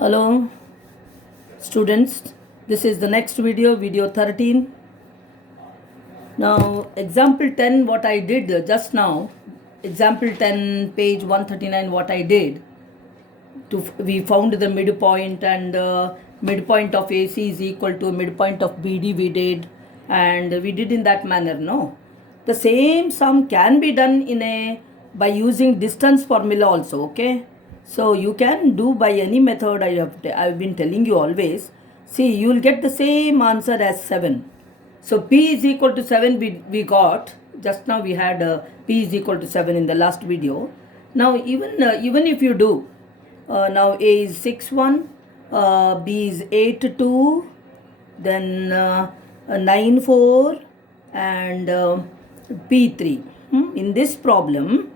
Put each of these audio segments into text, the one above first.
Hello students, this is the next video 13. Now example 10, what I did just now, example 10 page 139, what I did, we found the midpoint, and midpoint of AC is equal to midpoint of BD we did, and we did in that manner. No, the same sum can be done by using distance formula also. Okay, so you can do by any method. I've been telling you always. See, you will get the same answer as 7. So P is equal to 7 we got. Just now we had P is equal to 7 in the last video. Now even if you do, now A is 6 1, B is 8 2, then 9 4, and P 3. In this problem,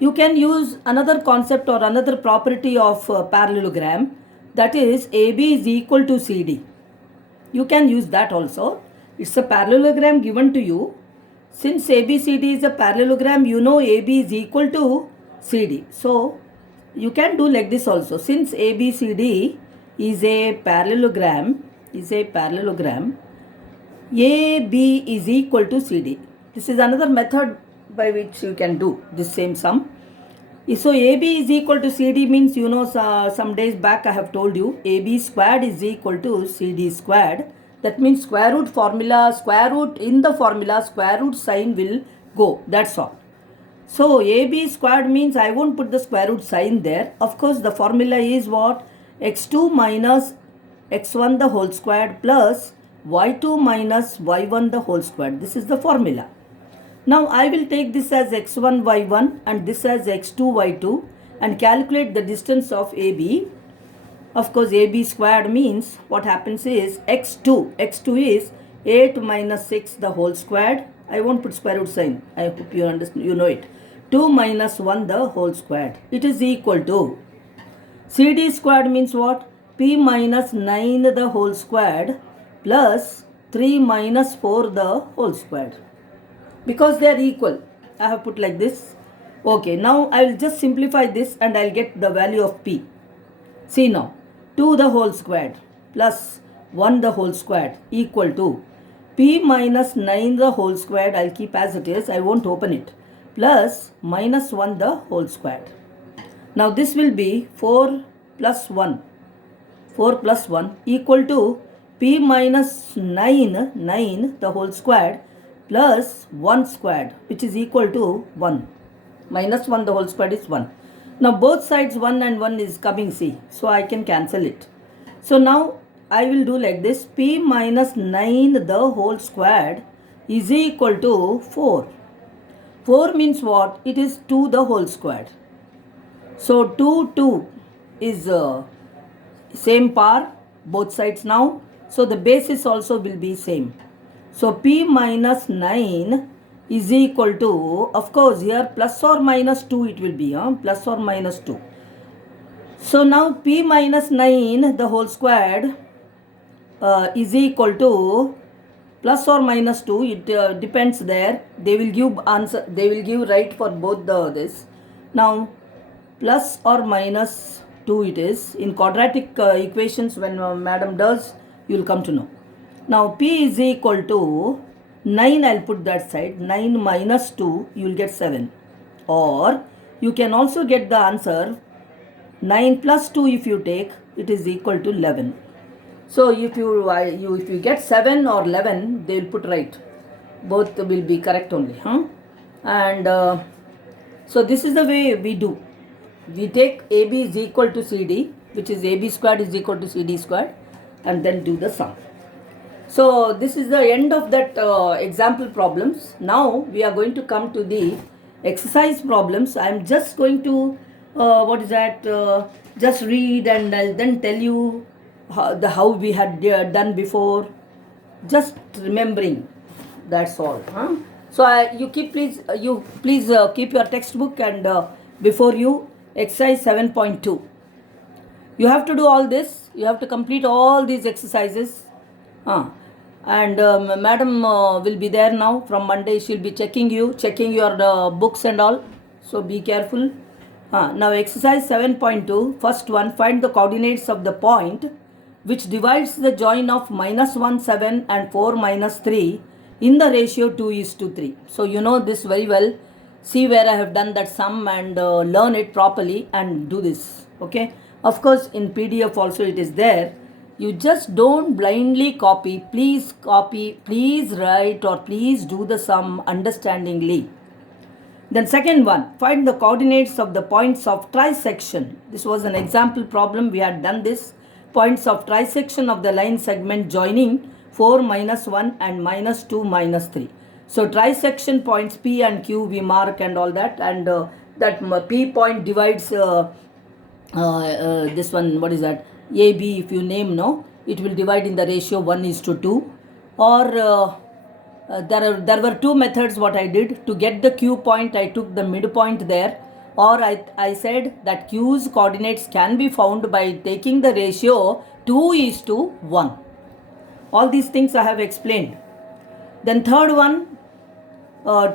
you can use another concept or another property of parallelogram, that is AB is equal to CD. You can use that also. It's a parallelogram given to you. Since ABCD is a parallelogram, you know AB is equal to CD. So you can do like this also. Since ABCD is a parallelogram, AB is equal to CD. This is another method by which you can do this same sum. So AB is equal to CD means, you know, some days back I have told you AB squared is equal to CD squared. That means square root in the formula, square root sign will go. That's all. So AB squared means I won't put the square root sign there. Of course, the formula is what? X2 minus X1 the whole squared plus Y2 minus Y1 the whole squared. This is the formula. Now I will take this as X1 Y1 and this as X2 Y2 and calculate the distance of AB. Of course, AB squared means what happens is X2 is 8 minus 6 the whole squared. I won't put square root sign. I hope you understand, you know it. 2 minus 1 the whole squared. It is equal to CD squared means what? P minus 9 the whole squared plus 3 minus 4 the whole squared. Because they are equal, I have put like this. Okay, now I will just simplify this and I will get the value of P. See now, 2 the whole squared plus 1 the whole squared equal to P minus 9 the whole squared. I will keep as it is, I won't open it, plus minus 1 the whole squared. Now this will be 4 plus 1 equal to P minus 9 the whole squared plus 1 squared, which is equal to 1. Minus 1 the whole squared is 1. Now both sides 1 and 1 is coming, see. So I can cancel it. So now I will do like this. P minus 9 the whole squared is equal to 4. 4 means what? It is 2 the whole squared. So 2 is same par, both sides now. So the basis also will be same. So P minus 9 is equal to, of course here plus or minus 2 it will be, plus or minus 2. So now P minus 9 the whole squared is equal to plus or minus 2, it depends there. They will give answer, they will give right for both this. Now plus or minus 2 it is. In quadratic equations, when madam does, you will come to know. Now P is equal to 9, I'll put that side, 9 minus 2, you will get 7. Or you can also get the answer 9 plus 2 if you take, it is equal to 11. So if you get 7 or 11, they will put right. Both will be correct only. And so this is the way we do. We take AB is equal to CD, which is AB squared is equal to CD squared, and then do the sum. So this is the end of that example problems. Now we are going to come to the exercise problems. I am just going to just read and I'll then tell you how we had done before. Just remembering, that's all. So please keep your textbook and before you, exercise 7.2. You have to do all this. You have to complete all these exercises. And madam will be there now from Monday. She'll be checking your books and all. So be careful. Now exercise 7.2, first one, find the coordinates of the point which divides the join of -1, 7 and 4, -3 in the ratio 2:3. So you know this very well. See where I have done that sum and learn it properly and do this. Okay. Of course, in PDF also it is there. You just don't blindly copy. Please copy, please write, or please do the sum understandingly. Then second one, find the coordinates of the points of trisection. This was an example problem. We had done this. Points of trisection of the line segment joining 4, -1 and -2, -3. So trisection points P and Q we mark and all that, and that P point divides this one, what is that, AB, if you name, no, it will divide in the ratio 1:2, or there were two methods what I did. To get the Q point, I took the midpoint there, or I said that Q's coordinates can be found by taking the ratio 2:1. All these things I have explained. Then third one,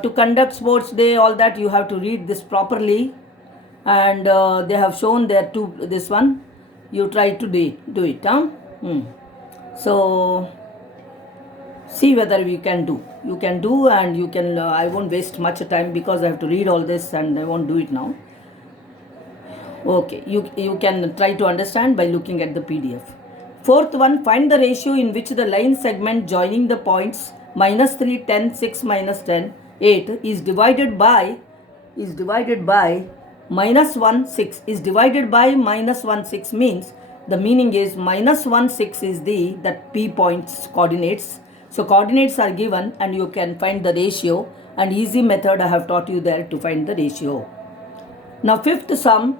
to conduct sports day, all that you have to read this properly, and they have shown there too, this one. You try to do it. So see whether you can do, and you can, I won't waste much time because I have to read all this and I won't do it now. Okay, you can try to understand by looking at the PDF. Fourth one, find the ratio in which the line segment joining the points -3, 10, 6, -10, 8 is divided by -1, 6 is divided by -1, 6 means the meaning is -1, 6 is that P points coordinates. So coordinates are given and you can find the ratio, and easy method I have taught you there to find the ratio. Now fifth sum,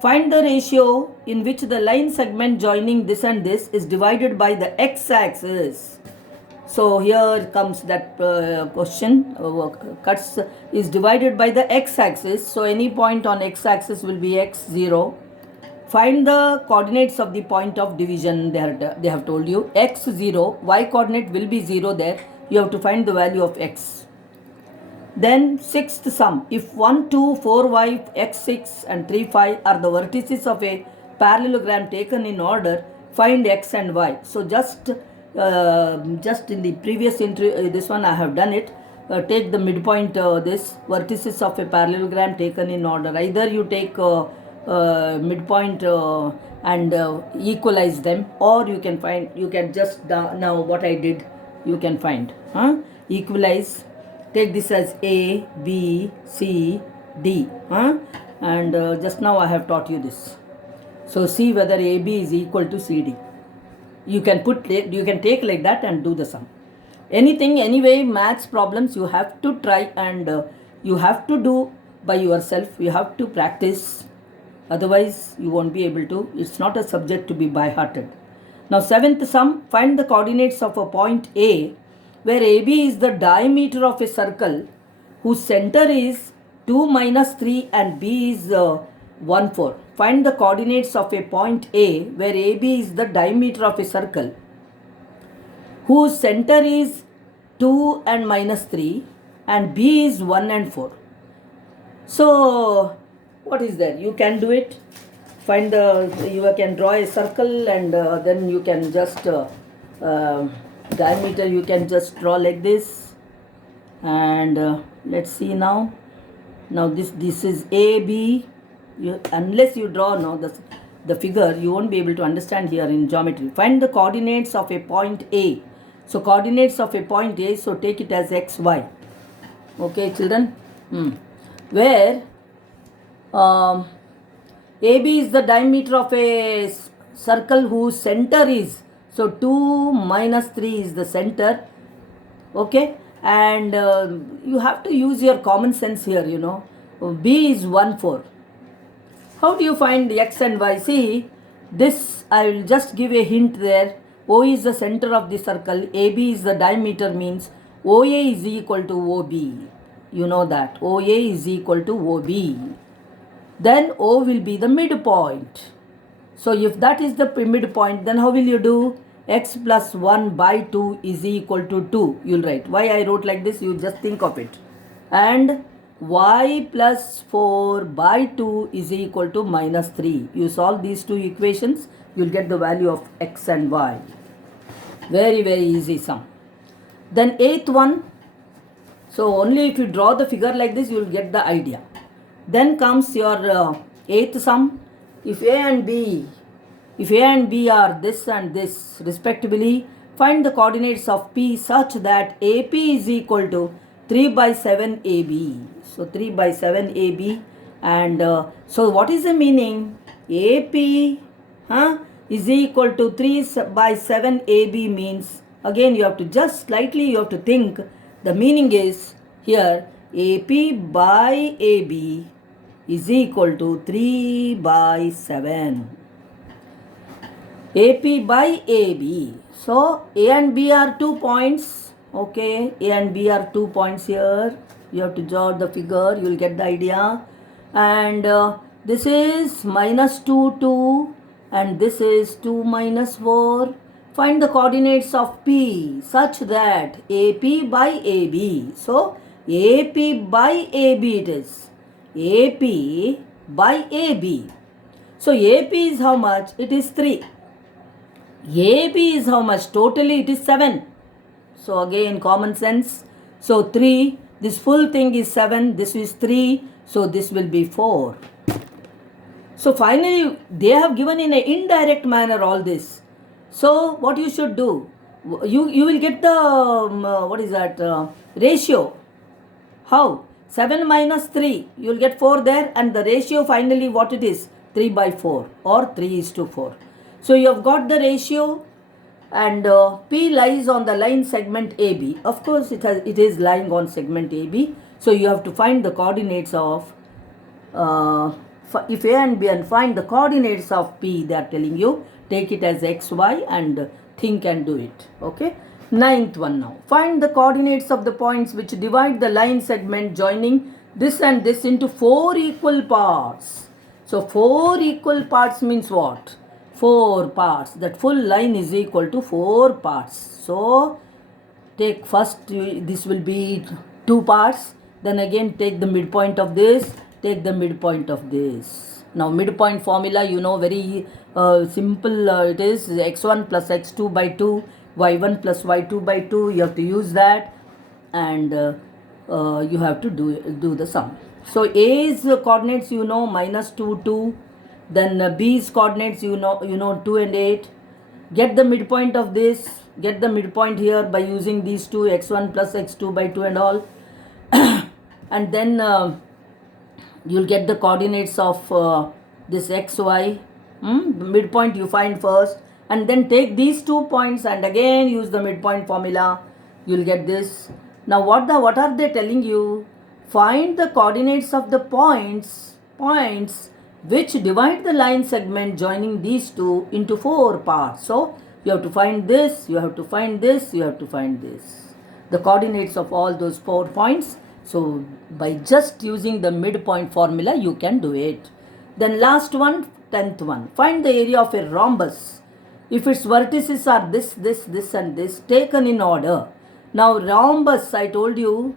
find the ratio in which the line segment joining this and this is divided by the x-axis. So here comes that question, cuts is divided by the x-axis. So any point on x-axis will be x0. Find the coordinates of the point of division. They have told you x0, y coordinate will be 0 there. You have to find the value of x. Then sixth sum, if 1, 2, 4, y, x6 and 3, 5 are the vertices of a parallelogram taken in order, find x and y. So just in the previous this one I have done it. Take the midpoint, this vertices of a parallelogram taken in order. Either you take midpoint and equalize them, or you can just now what I did, you can find, equalize, take this as A, B, C, D, and just now I have taught you this. So see whether AB is equal to CD. You can take like that and do the sum. Anything, anyway, maths problems you have to try, and you have to do by yourself. You have to practice. Otherwise, you won't be able to. It's not a subject to be by-hearted. Now, seventh sum, find the coordinates of a point A, where AB is the diameter of a circle whose center is 2, -3 and B is 1, 4. Find the coordinates of a point A, where AB is the diameter of a circle whose center is 2 and -3 and B is 1 and 4. So, what is that? You can do it. You can draw a circle, and then you can just diameter you can just draw like this, and let's see now. Now this is AB. Unless you draw now the figure, you won't be able to understand here in geometry. Find the coordinates of a point A. So coordinates of a point A, so take it as x, y. Okay, children? Where AB is the diameter of a circle whose center is, so 2 -3 is the center. Okay, and you have to use your common sense here, B is 1, 4. How do you find the x and y? See, this I will just give a hint there. O is the center of the circle, AB is the diameter, means OA is equal to OB. You know that. OA is equal to OB. Then O will be the midpoint. So if that is the midpoint, then how will you do? X plus 1 by 2 is equal to 2. You'll write. Why I wrote like this? You just think of it. And y plus 4 by 2 is equal to minus 3. You solve these two equations, you will get the value of x and y. Very, very easy sum. Then eighth one, so only if you draw the figure like this, you will get the idea. Then comes your eighth sum. If A and B are this and this respectively, find the coordinates of P such that AP is equal to 3 by 7 AB. So 3 by 7 AB, and so what is the meaning? AP is equal to 3 by 7 AB means, again you have to just slightly you have to think. The meaning is here AP by AB is equal to 3 by 7. AP by AB. So A and B are 2 points. Okay, A and B are 2 points here. You have to draw the figure, you will get the idea. And this is minus 2, 2, and this is 2 minus 4. Find the coordinates of P such that AP by AB. So AP by AB it is. AP by AB. So AP is how much? It is 3. AB is how much? Totally it is 7. So again common sense. So 3, this full thing is 7, this is 3, so this will be 4. So finally they have given in an indirect manner all this. So what you should do? You will get the ratio. How? 7 minus 3, you will get 4 there, and the ratio finally what it is? 3 by 4 or 3 is to 4. So you have got the ratio, and P lies on the line segment AB. Of course it is lying on segment AB. So you have to find the coordinates of if A and B, and find the coordinates of P. They are telling you take it as x, y, and think and do it. Okay. Ninth one now. Find the coordinates of the points which divide the line segment joining this and this into 4 equal parts. So 4 equal parts means what? 4 parts. That full line is equal to 4 parts. So take first, this will be 2 parts. Then again take the midpoint of this, take the midpoint of this. Now midpoint formula, you know, very simple. It is x1 plus x2 by 2, y1 plus y2 by 2. You have to use that, and you have to do the sum. So A's coordinates, you know, minus 2, 2. Then B's coordinates, you know 2 and 8. Get the midpoint of this. Get the midpoint here by using these two, x1 plus x2 by 2 and all. And then you'll get the coordinates of this xy. Midpoint you find first, and then take these 2 points and again use the midpoint formula. You'll get this. Now what are they telling you? Find the coordinates of the points which divide the line segment joining these two into 4 parts. So you have to find this, you have to find this, you have to find this. The coordinates of all those 4 points. So by just using the midpoint formula, you can do it. Then last one, 10th one. Find the area of a rhombus if its vertices are this, this, this and this, taken in order. Now rhombus, I told you,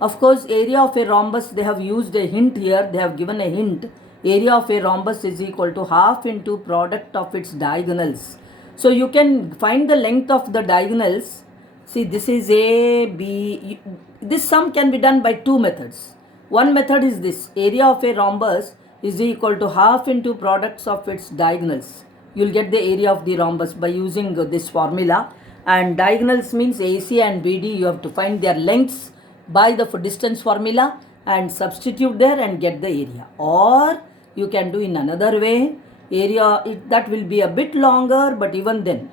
of course area of a rhombus, they have used a hint here, they have given a hint. Area of a rhombus is equal to half into product of its diagonals. So you can find the length of the diagonals. See, this is A, B. This sum can be done by 2 methods. One method is this. Area of a rhombus is equal to half into products of its diagonals. You will get the area of the rhombus by using this formula. And diagonals means AC and BD. You have to find their lengths by the distance formula and substitute there and get the area. Or you can do in another way. Area, that will be a bit longer, but even then,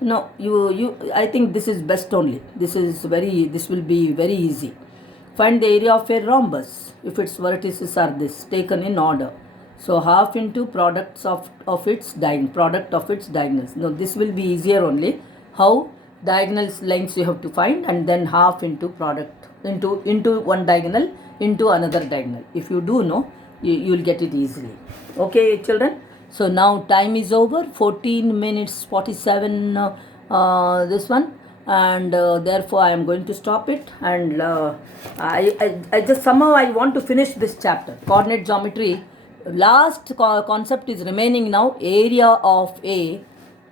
no, I think this is best only. This will be very easy. Find the area of a rhombus if its vertices are this, taken in order. So half into products of its diagonals. No, this will be easier only. How? Diagonals lengths you have to find, and then half into product into one diagonal into another diagonal. If you do know, you will get it easily. Okay, children. So now time is over. 14 minutes 47. This one. and therefore I am going to stop it, and I just somehow I want to finish this chapter. Coordinate geometry, last concept is remaining now, area of a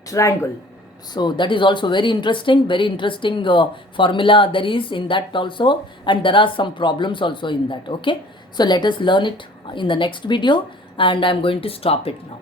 triangle. So that is also very interesting formula there is in that also, and there are some problems also in that. Okay, so let us learn it in the next video, and I am going to stop it now.